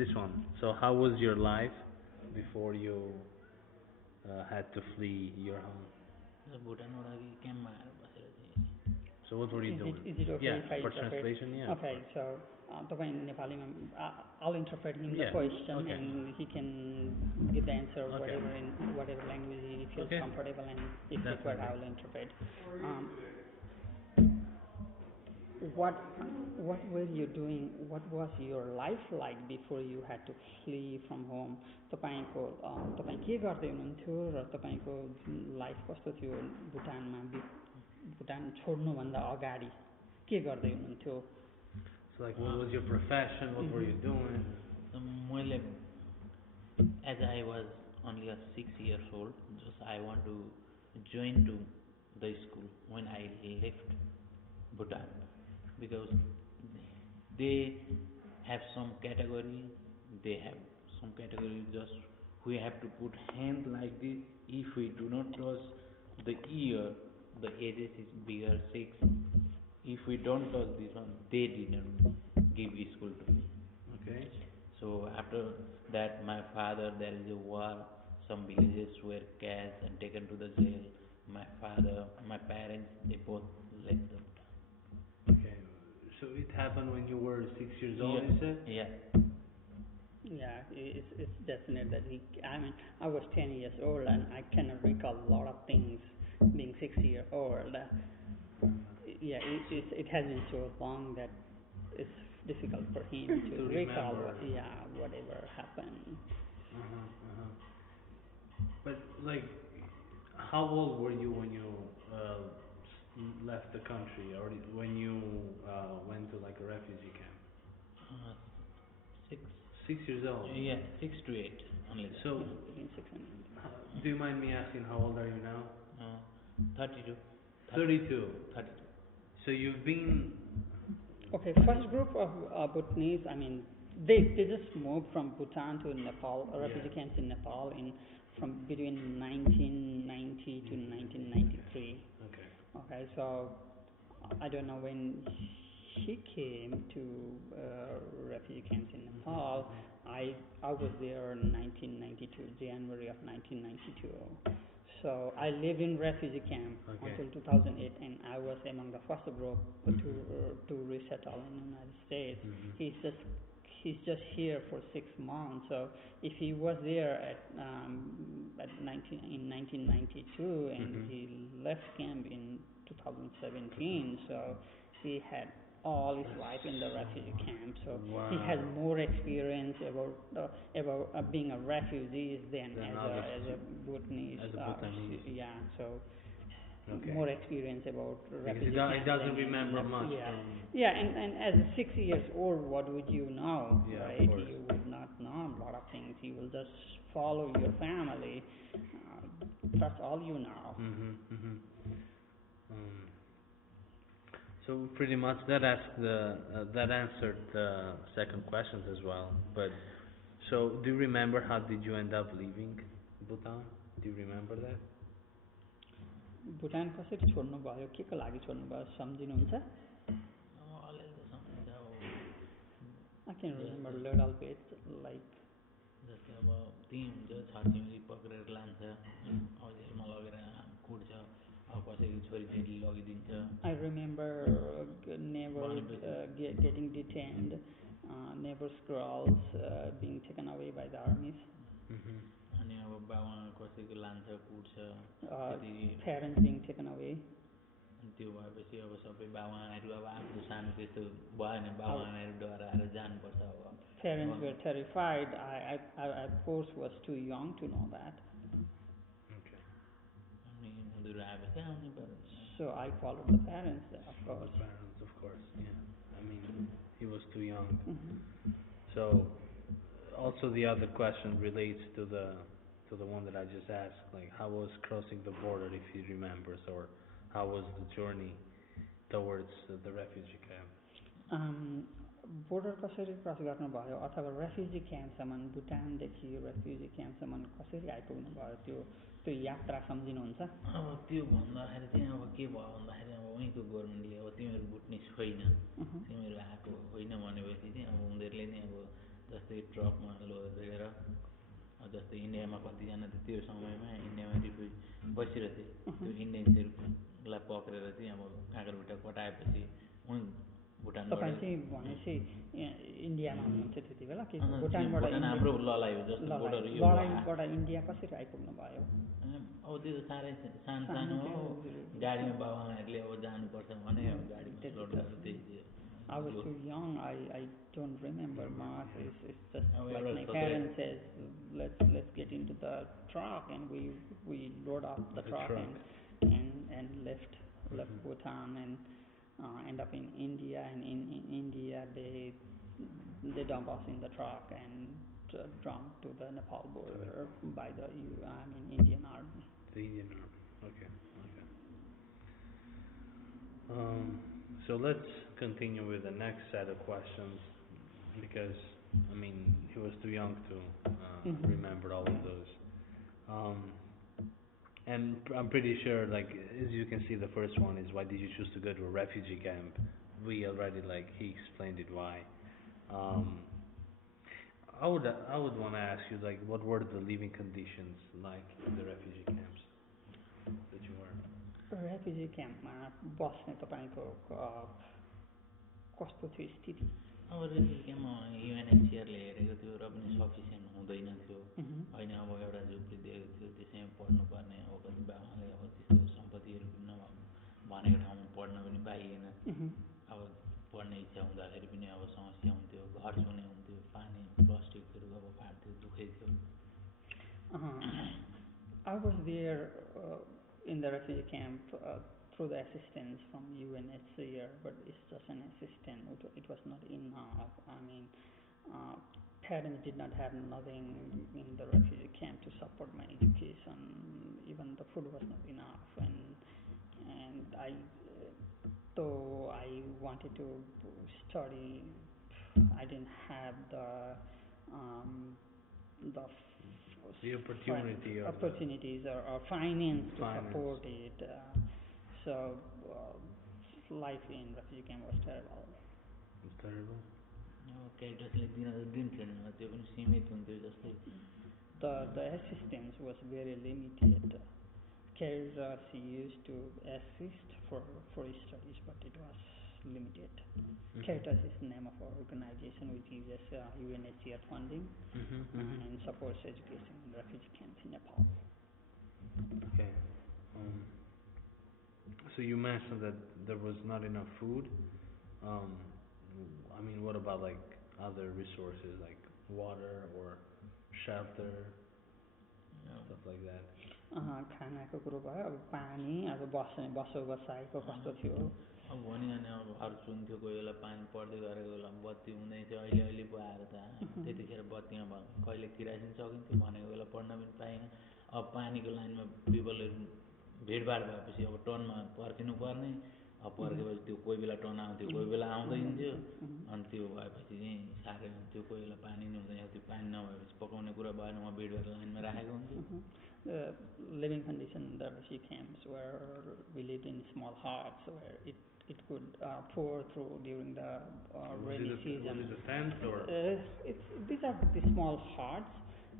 this one. So how was your life before you had to flee your home? भुटानबाट क्याम्पमा आएर बसेर चाहिँ So what were you doing? Is it okay Yeah, if I for interpret? translation, yeah. Okay, so तपाईँ नेपालीमा I'll interpret him the Yeah, question okay. and he can give the answer Okay. whatever in whatever language he feels Okay. comfortable, and if Definitely. required I will interpret. What were you doing? What was your life like before you had to flee from home? तपाईँ के गर्दै हुनुहुन्थ्यो र तपाईँको life कस्तो थियो भुटानमा? भुटान छोड्नुभन्दा अगाडि के गर्दै हुनुहुन्थ्यो? So like, what was your profession? What were you doing? मैले as I was only a 6 years old, just I want to join to the school when I left Bhutan, because they have some category, just we have to put hand like this. If we do not touch the ear, the ages is bigger 6. If we don't touch this one, they didn't give school to me. Okay. So after that, my father, there is a war, some villages were cast and taken to the jail. My father, my parents, they both left the Bhutan. Okay. So it happened when you were 6 years old, you said? Yeah. Yeah, it's definite that I was 10 years old and I cannot recall a lot of things being 6 years old. Yeah, it has been so long that it's difficult for him to recall whatever happened. But like, how old were you when you left the country, or when you went to like a refugee camp? 6. 6 years old. Yeah, 6 to 8 only. That. So, Between 6 and 8. do you mind me asking how old are you now? 32. 32. 32. So you've been. Okay, first group of Bhutanese, they just moved from Bhutan to Nepal, refugee camps in Nepal from between 1990 to 1993. Okay, so I don't know when he came to refugee camps in Nepal. I was there in 1992, January of 1992. So I lived in refugee camp until 2008, and I was among the first group to resettle in the United States. He's just here for 6 months. So if he was there in 1992 and he left camp in 2017, so he had all his life in the refugee camp, so he has more experience about being a refugee than as a Bhutanese. More experience about refugee camp. He doesn't remember much. Yeah, and as a 6 years old, what would you know, right? Of course. You would not know a lot of things. You will just follow your family. That's all you know. So pretty much that answered the second questions as well. But so do you remember how did you end up leaving Bhutan? Do you remember that? Bhutan कसरी छोड्नु भयो, के को लागि छोड्नु भयो, सम्झिनुहुन्छ? I can remember a little bit, like जस्तै अब त्यही हुन्छ छरछिमेकी पक्रेर लान्छ, अब जेलमा लगेर कुट्छ, अब कसैको छोरीचेली लगिदिन्छ. I remember neighbors getting detained, neighbors' girls being taken away by the armies. अनि अब बाबा कसैको लान्छ, कुट्छ, parents being taken away. अनि त्यो भएपछि अब सबै बाबाआमाहरू अब आफ्नो सानो त्यस्तो भयो भने बाबाआमाहरू डराएर जानुपर्छ. अब parents were terrified. I of course was too young to know that. अनि उनीहरू आएपछि आउने पर्छ. So I followed the parents, of course. Parents, of course, yeah. He was too young. So also the other question relates to the one that I just asked, like how was crossing the border, if he remembers, or how was the journey towards the refugee camp? Border कसरी cross गर्नुभयो अथवा refugee क्याम्पसम्म, भुटानदेखि refugee क्याम्पसम्म कसरी आइपुग्नु भयो, त्यो यात्रा सम्झिनुहुन्छ? अब त्यो भन्दाखेरि चाहिँ अब के भयो भन्दाखेरि अब उहीँको गभर्मेन्टले अब तिमीहरू भुटनिस होइन, तिमीहरू आएको होइन भनेपछि चाहिँ अब उनीहरूले नै अब जस्तै ट्रकमा लगेर जस्तै इन्डियामा कतिजना थियो त्यो समयमा इन्डियामा रिफ्युज बसिरहेको थियो त्यो इन्डियन्सहरूलाई पक्रेर चाहिँ अब काँक्राभिट्टा कटाएपछि उनी भुटानबाट तपाईँ चाहिँ भनेपछि इन्डियामा हुनुहुन्थ्यो त्यति बेला कि भुटान हाम्रो लडाइँ हो जस्तो बोर्डर यो लडाइँबाट इन्डिया कसरी आइपुग्नु भयो अब त्यो त साह्रै सानो हो गाडीमा बाबाआमाहरूले अब जानुपर्छ भने अब गाडीमा लोड गरेर त्यही I was too young. I don't remember much. It's just like my parents says, let's get into the truck, and we load up the truck and left Bhutan and end up in India. And in India they dump us in the truck and drunk to the Nepal border by the Indian Army. The Indian Army. Okay. So let's continue with the next set of questions because he was too young to remember all of those. And I'm pretty sure, like, as you can see, the first one is why did you choose to go to a refugee camp? We already, he explained it why. I would want to ask you, like, what were the living conditions like in the refugee camps that you were? Refugee campमा बस्ने तपाईँको कस्तो थियो स्थिति? अब refugee क्याम्पमा युएनएचसिआरले हेरेको थियो र पनि sufficient हुँदैन थियो होइन अब एउटा झुप्री दिएको थियो त्यसैमा पढ्नुपर्ने अब कति बाबाले अब त्यस्तो सम्पत्तिहरू पनि भनेको ठाउँमा पढ्न पनि पाइएन अब पढ्ने इच्छा हुँदाखेरि पनि अब समस्या हुन्थ्यो घर छुने हुन्थ्यो पानी प्लास्टिकहरू अब फाट्थ्यो दुःखै थियो. I was there in the refugee camp through the assistance from UNHCR, but it's just an assistance. It was not enough. Parents did not have nothing in the refugee camp to support my education. Even the food was not enough, and though I wanted to study, I didn't have the opportunities or finance to support it. So life in refugee camp was terrible. It's terrible. क्यारेक्टर्सले दिन्थेन त्यो पनि सीमित हुन्थ्यो जस्तै the assistance was very limited. Caregivers used to assist for studies, but it was limited. Caritas is the name of our organization which uses UNHCR funding and supports education in refugee camps in Nepal. Okay. So you mentioned that there was not enough food. What about like other resources like water or shelter, stuff like that? खानाको कुरो भयो अब पानी अब बसो बसाइको कस्तो थियो अब भनिहाल्ने अब घर चुन्थ्यो कोही बेला पानी पर्दै गरेको बेला बत्ती हुँदैन थियो अहिले पो आएर त त्यतिखेर बत्तीमा कहिले किरासिन सकिन्थ्यो भनेको बेला पढ्न पनि पाएन अब पानीको लाइनमा पिपलहरू भिडभाड भएपछि अब टर्नमा पर्खिनु पर्ने अब पर्खेपछि त्यो कोही बेला टर्न आउँथ्यो कोही बेला आउँदैन थियो अनि त्यो भएपछि चाहिँ साह्रै हुन्थ्यो कोही बेला पानी नै हुँदैन त्यो पानी नभएपछि पकाउने कुरा भएन म भिडभाड लाइनमा राखेको हुन्थ्यो. The living condition in the refugee camps where we lived in small huts where it could pour through during the rainy season. Was it a tent or? These are the small huts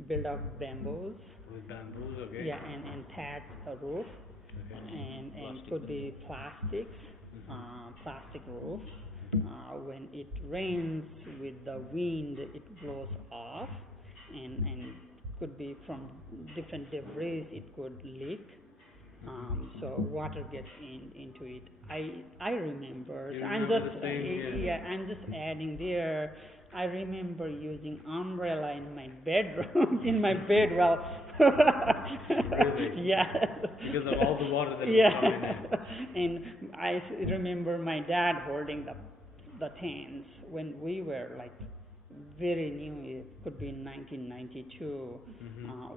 built of bamboos. With bamboos, okay. Yeah, and thatched roof, and could be plastics, plastic roof. When it rains with the wind, it blows off, and could be from different debris. It could leak. So water gets into it. I remember. I'm just adding there. I remember using umbrella in my bedroom, in my bed. Well, really? Yeah. Because of all the water that was coming in. And I remember my dad holding the tents when we were like very new. It could be in 1992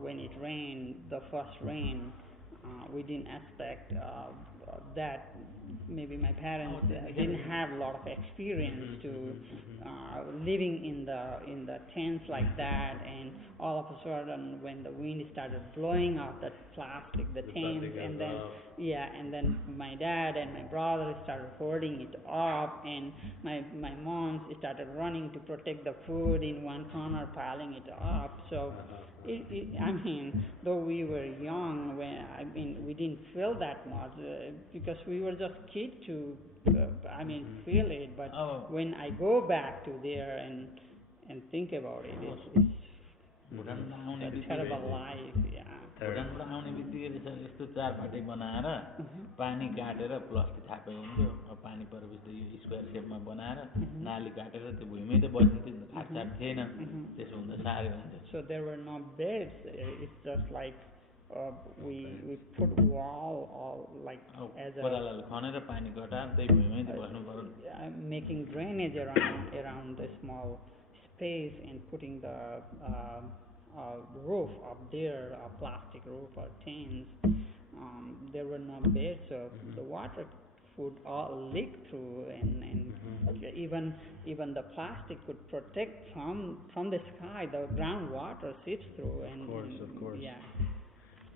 when it rained, the first rain. We didn't expect that maybe my parents didn't have a lot of experience to living in the tents like that, and all of a sudden when the wind started blowing off that plastic, the tents, and then and then my dad and my brother started hoarding it up, and my mom started running to protect the food in one corner, piling it up. So I mean, though we were young, we didn't feel that much because we were just kids to, feel it. But when I go back to there and think about it, it's a terrible life. Yeah. भुटानबाट आउने बित्तिकै रहेछ यस्तो चार फाटे बनाएर पानी काटेर plastic थापेको हुन्थ्यो अब पानी परेपछि यो स्क्वायर सेपमा बनाएर नाली काटेर त्यो भुइँमै त बस्ने खाटसाट थिएन त्यसो हुँदा साह्रै हुन्थ्यो. So there were no beds. It's just like we put wall all like as a कोदालोले खनेर पानी कटाएर त्यही भुइँमै त बस्नु पर्यो. Making drainage around the small space and putting the roof up there, a plastic roof or tins. There were no beds, so the water would all leak through, and even the plastic could protect from the sky. The groundwater seeps through, and of course. Yeah.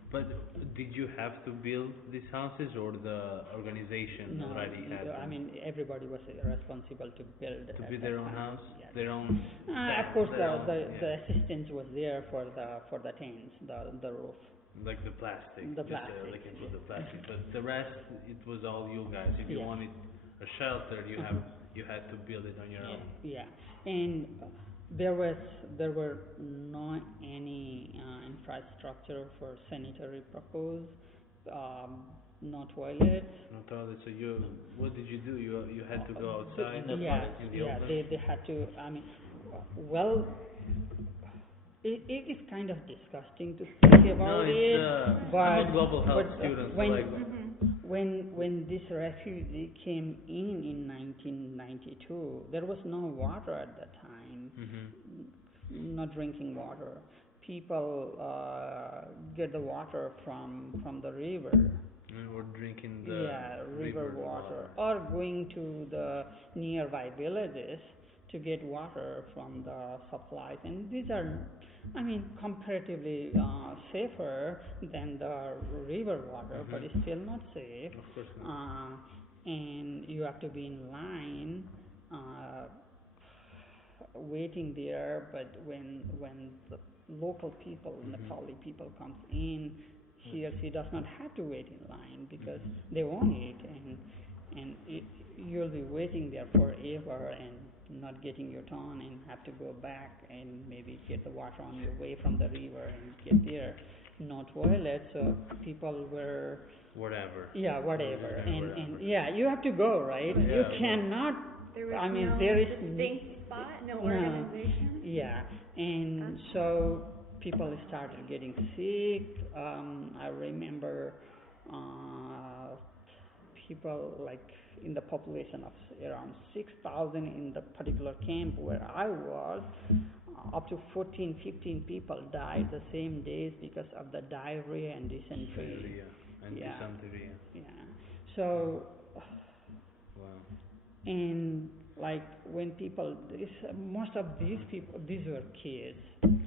But did you have to build these houses, or the organization already had? No, I mean, everybody was responsible to build. To build their own house, yes. their own. Of course, the assistance was there for the tents, the roof. Like the plastic. The plastic. They can put the plastic, but the rest it was all you guys. If you wanted a shelter, you had to build it on your own. Yeah, and there were not any infrastructure for sanitary purpose, no toilets. No toilets. So what did you do? You had to go outside in the open? They had to. I mean, well, it is kind of disgusting to think about but I'm a global health student. When this refugee came in 1992, there was no water at that time. Not drinking water. People get the water from the river. And we're drinking the river water, or going to the nearby villages to get water from the supplies. And these are, comparatively safer than the river water, but it's still not safe. Of course not. And you have to be in line waiting there, but when the local people, Nepali people comes in, he or she does not have to wait in line because they want it, and you'll be waiting there forever and not getting your turn, and have to go back and maybe get the water on your way from the river and get there. No toilet, so people were whatever. Yeah, whatever, and you have to go, right? Yeah, you cannot. There is no distinct spot, no organization. Yeah, and so people started getting sick. I remember people like in the population of around 6,000 in the particular camp where I was, up to 15 people died the same days because of the diarrhea and dysentery. Dysentery. Yeah. So. Wow. And like when most of these people, these were kids.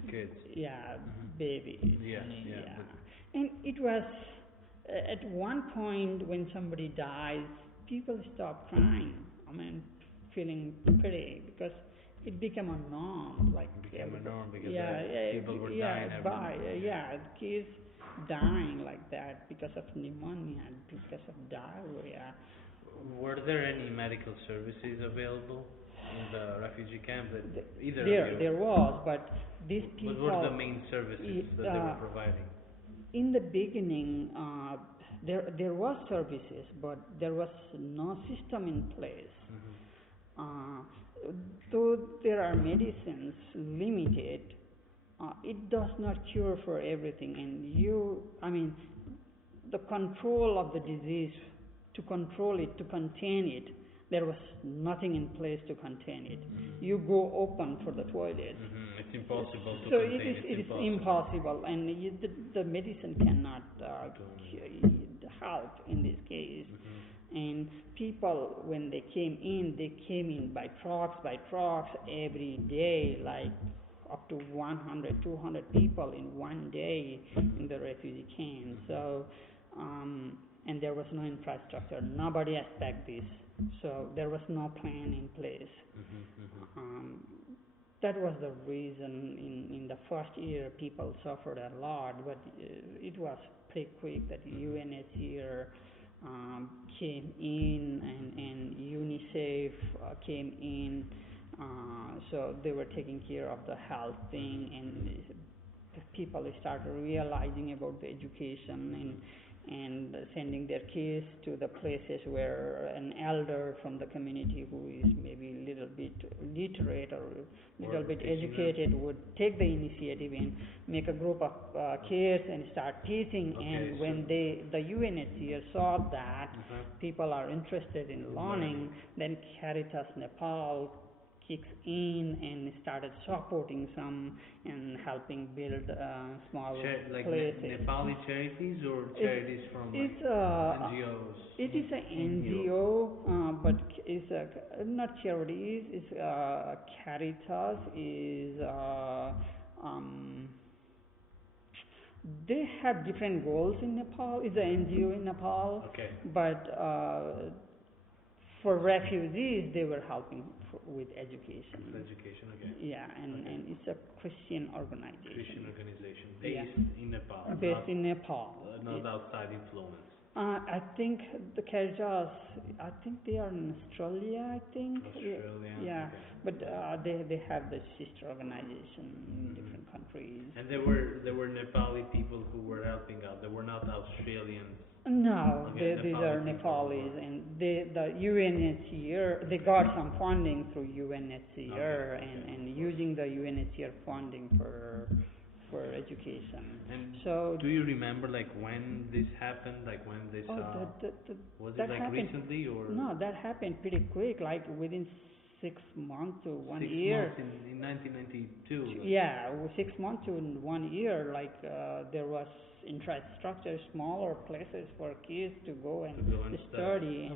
Kids. Yeah, babies. Yeah. And it was at one point when somebody dies, people stop crying. Feeling pity because it became a norm. Because people were dying. Kids dying like that because of pneumonia, because of diarrhea. Were there any medical services available in the refugee camp? There was, but these people. What were the main services that they were providing? In the beginning, there was services, but there was no system in place. Though there are medicines limited, it does not cure for everything, and the control of the disease. To control it, to contain it, there was nothing in place to contain it. You go open for the toilet. It's impossible to contain. So it is impossible, and the medicine cannot help in this case. Mhm. And people, when they came in by trucks every day, like up to 100, 200 people in one day in the refugee camp. So, and there was no infrastructure. Nobody expected this. So there was no plan in place. Mhm. Mhm. Um, that was the reason in the first year people suffered a lot, but it was pretty quick that UNHCR came in and UNICEF came in, so they were taking care of the health thing, and people started realizing about the education and sending their kids to the places where an elder from the community who is maybe a little bit literate or little bit educated would take the initiative and make a group of kids and start teaching. Okay, And so when the UNHCR saw that uh-huh. people are interested in learning, then Caritas Nepal kicks in and started supporting some and helping build small Like places. Nepali charities or charities from like It's NGOs? it is an NGO, but it's not charities. It's Caritas is they have different goals in Nepal. It's an NGO in Nepal, Okay. but for refugees they were helping with education. Education, okay. Yeah, Okay. and it's a Christian organization. Christian organization Yeah. based in Nepal. Based in Nepal. Not Yeah. outside influence. I think the Caritas, I think they are in Australia, I think. Australia. Yeah, Okay. but they have the sister organization in different countries. And there were Nepali people who were helping out. They were not Australians. No, Okay, these Nepali are people Nepalis, were- and the UNHCR, they got some funding through UNHCR, Okay, and of course. using the UNHCR funding for education. And So do you remember like when this happened? Like when they saw? Was that it like happened. recently or? No, that happened pretty quick, like within 6 months to 1 6 year. months in 1992. Like. Yeah, 6 months to 1 year, like there was infrastructure, smaller places for kids to go and study,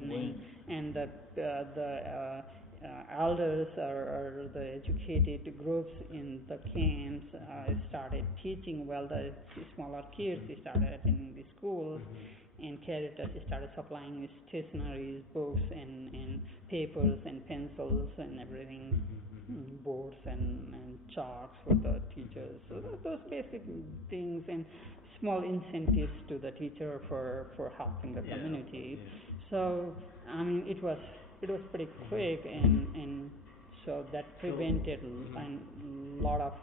and the elders or the educated groups in the camps started teaching. Well, the smaller kids started attending the schools, and Caritas started supplying stationeries, books, and papers and pencils and everything, boards and chalks for the teachers. So those basic things and small incentives to the teacher for helping the community. Yeah. So I mean, it was pretty quick, and so that prevented a lot of.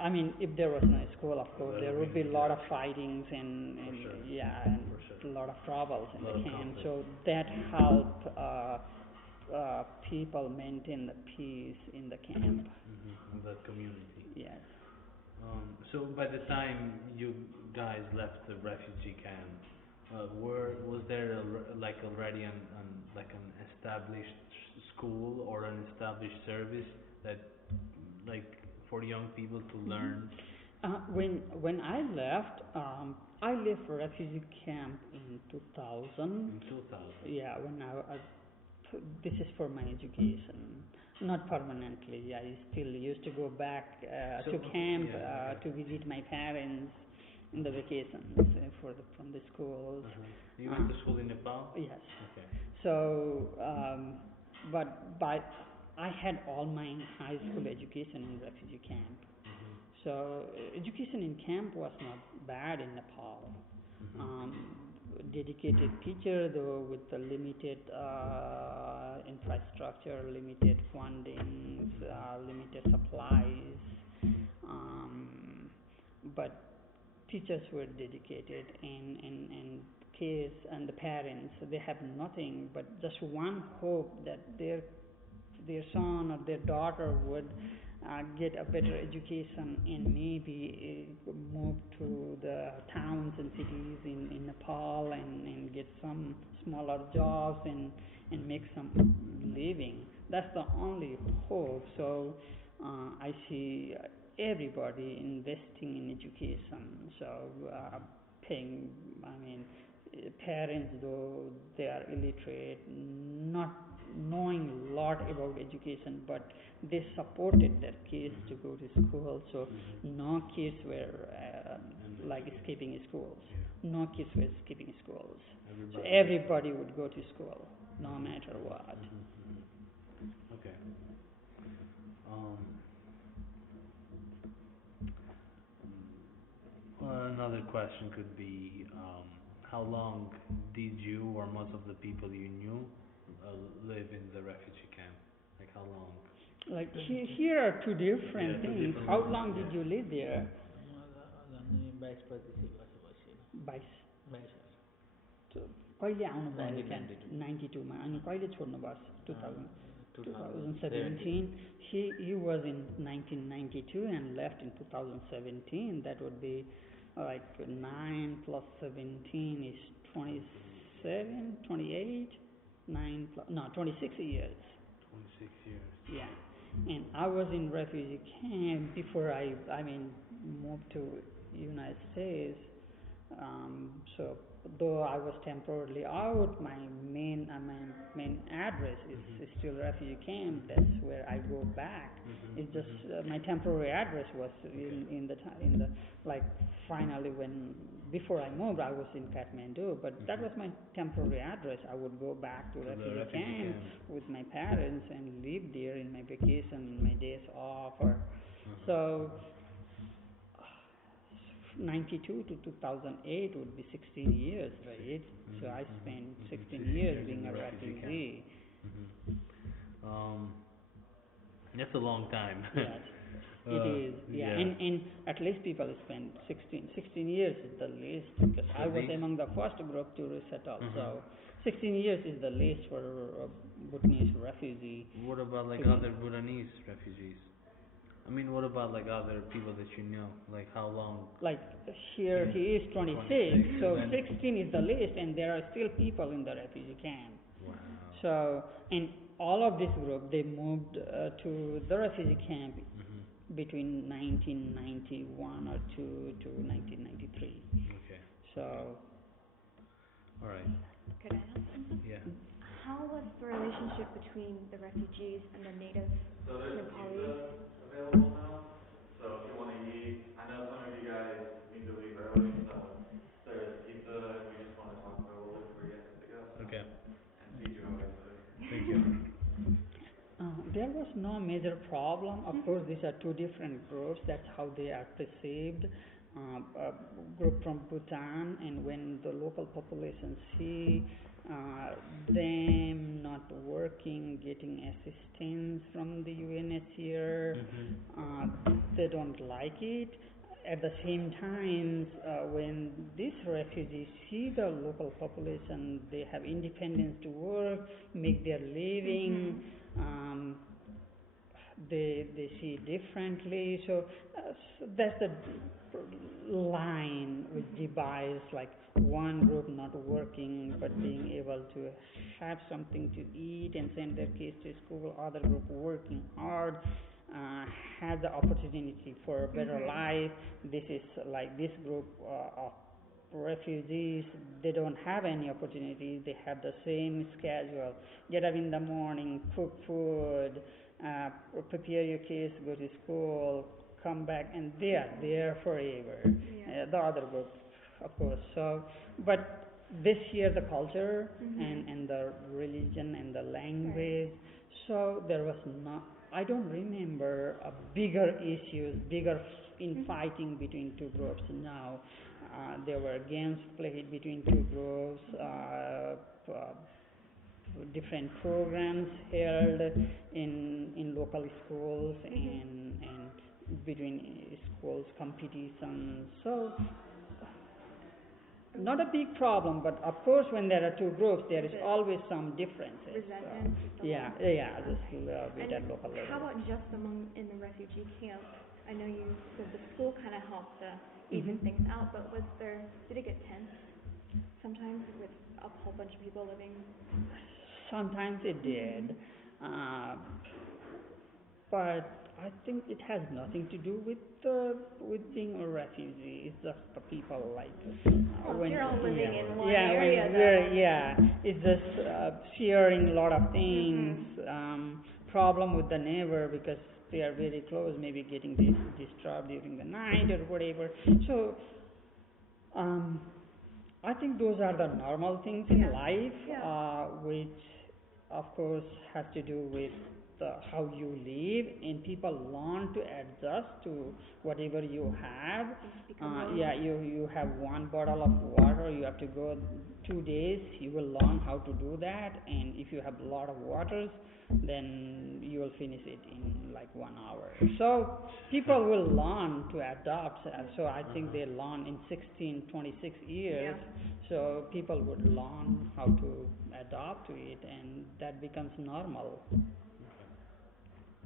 I mean, if there was no school, of course, there would be a lot of fightings and sure. yeah, and For a lot of troubles in Lot the of camp. conflict. So that helped people maintain the peace in the camp. In that community. Yes. So by the time you guys left the refugee camp, was there like already like an established school or an established service that like for young people to learn? When I left refugee camp in 2000. In 2000. Yeah, when this is for my education, not permanently. I still used to go back to camp to visit my parents in the vacations from the schools. You went to school in Nepal? Yes. Okay. So, but I had all my high school education in refugee camp. So education in camp was not bad in Nepal. Dedicated teacher, though, with the limited infrastructure, limited funding, limited supplies, but teachers were dedicated, and kids and the parents, they have nothing but just one hope that their son or their daughter would get a better education and maybe move to the towns and cities in Nepal and get some smaller jobs and make some living. That's the only hope. So I see everybody investing in education. So paying, I mean, parents though they are illiterate, not knowing a lot about education, but they supported their kids to go to school. So no kids were like skipping schools. No kids were skipping schools. So everybody would go to school, no matter what. Okay. Um, Another question could be, how long did you or most of the people you knew uh, live in the refugee camp? Like how long? Like here are two different Two things. different How ones, long did you live there? अनि 22 प्रतिशत बसेपछि 22 22 वर्ष कहिले आउनुभयो 1992 92 मा अनि कहिले छोड्नुभयो 2000 2017 he was in 1992 and left in 2017. That would be like 9 plus 17 is 27, 28, 9 plus, no, 26 years. 26 years. Yeah. And I was in refugee camp before I mean moved to United States. So though I was temporarily out, my main address is still refugee camp. That's where I go back. It's just my temporary address was in the like finally when before I moved I was in Kathmandu, but that was my temporary address. I would go back to refugee camp with my parents and live there in my vacation, my days off, or so. 92 to 2008 would be 16 years, right? So I spent 16 years being a refugee. That's a long time. Yes, it is. Yeah. And at least people spend 16 years is the least, because I was among the first group to resettle. So 16 years is the least for a Bhutanese refugee. What about like other Bhutanese refugees? I mean, what about like other people that you know? Like how long? Like here he is 26, so 16 is the least, and there are still people in the refugee camp. Wow. So, and all of this group, they moved to the refugee camp between 1991 or 2 to 1993. Okay. So. All right. Could I ask something? Yeah. How was the relationship between the refugees and the native Nepalis? Available now. So if you want to eat, I know some of you guys need to leave early, so there's pizza if you just want to talk for a little bit before you guys have to go. So. Okay. And feed you obviously. Thank you. There was no major problem. Of course, these are two different groups. That's how they are perceived. A group from Bhutan, and when the local population see them not working, getting assistance from the UNHCR, they don't like it. At the same time, when these refugees see the local population, they have independence to work, make their living. They see differently. So that's the line which divides, like one group not working but being able to have something to eat and send their kids to school, other group working hard, has the opportunity for a better life. This is like this group of refugees, they don't have any opportunity. They have the same schedule: get up in the morning, cook food, prepare your kids, go to school, come back, and they are there forever. The other group, of course. So, but this year the culture and the religion and the language. So there was not. I don't remember a bigger issues, bigger infighting between two groups. Now, there were games played between two groups. Different programs held in local schools and between schools competitions. So not a big problem, but of course when there are two groups, there is always some differences. Resentment. Yeah, just a little bit at local level. How about just among in the refugee camp? I know you said the school kind of helped to even things out, but did it get tense sometimes with a whole bunch of people living? Sometimes it did, but I think it has nothing to do with being a refugee. It's just the people like Well, when you're all living yeah, in one yeah, area, when though. yeah, it's just sharing a lot of things. Problem with the neighbor because they are very close, maybe getting disturbed during the night or whatever. So um, I think those are the normal things in Yeah. life, Yeah. which of course has to do with how you live, and people learn to adjust to whatever you have. Things become Yeah, normal. you have one bottle of water, you have to go 2 days. You will learn how to do that, and if you have a lot of waters, then you will finish it in like 1 hour. So people will learn to adapt. So I think they learn in 16, 26 years. Yeah. So people would learn how to adapt to it, and that becomes normal.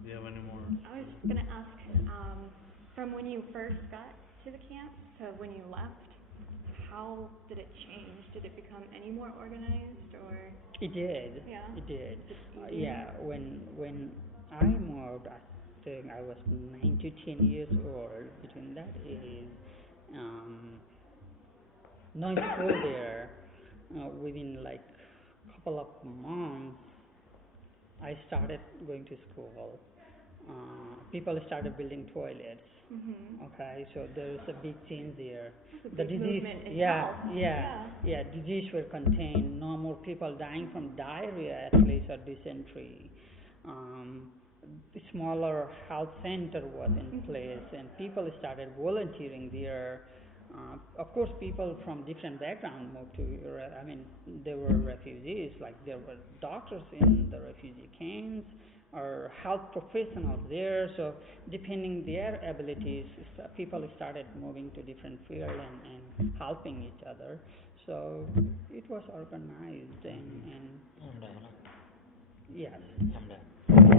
Do you have any more? I was just gonna ask, from when you first got to the camp to when you left, how did it change? Did it become any more organized, or? It did. Yeah. It did. Is it easier? Yeah. When I moved, I think I was 9 to 10 years old. Between that age, um, no school there. Within like couple of months, I started going to school. People started building toilets. Mhm. Okay, so there is a big change there. That's a The big disease, movement yeah, itself. yeah, yeah, disease were contained. No more people dying from diarrhea, at least, or dysentery. Um, the smaller health center was in place, and people started volunteering there. Of course, people from different backgrounds moved to. I mean, there were refugees, like there were doctors in the refugee camps or health professionals there. So depending their abilities, people started moving to different fields and helping each other. So it was organized and I'm done. yes. I'm done.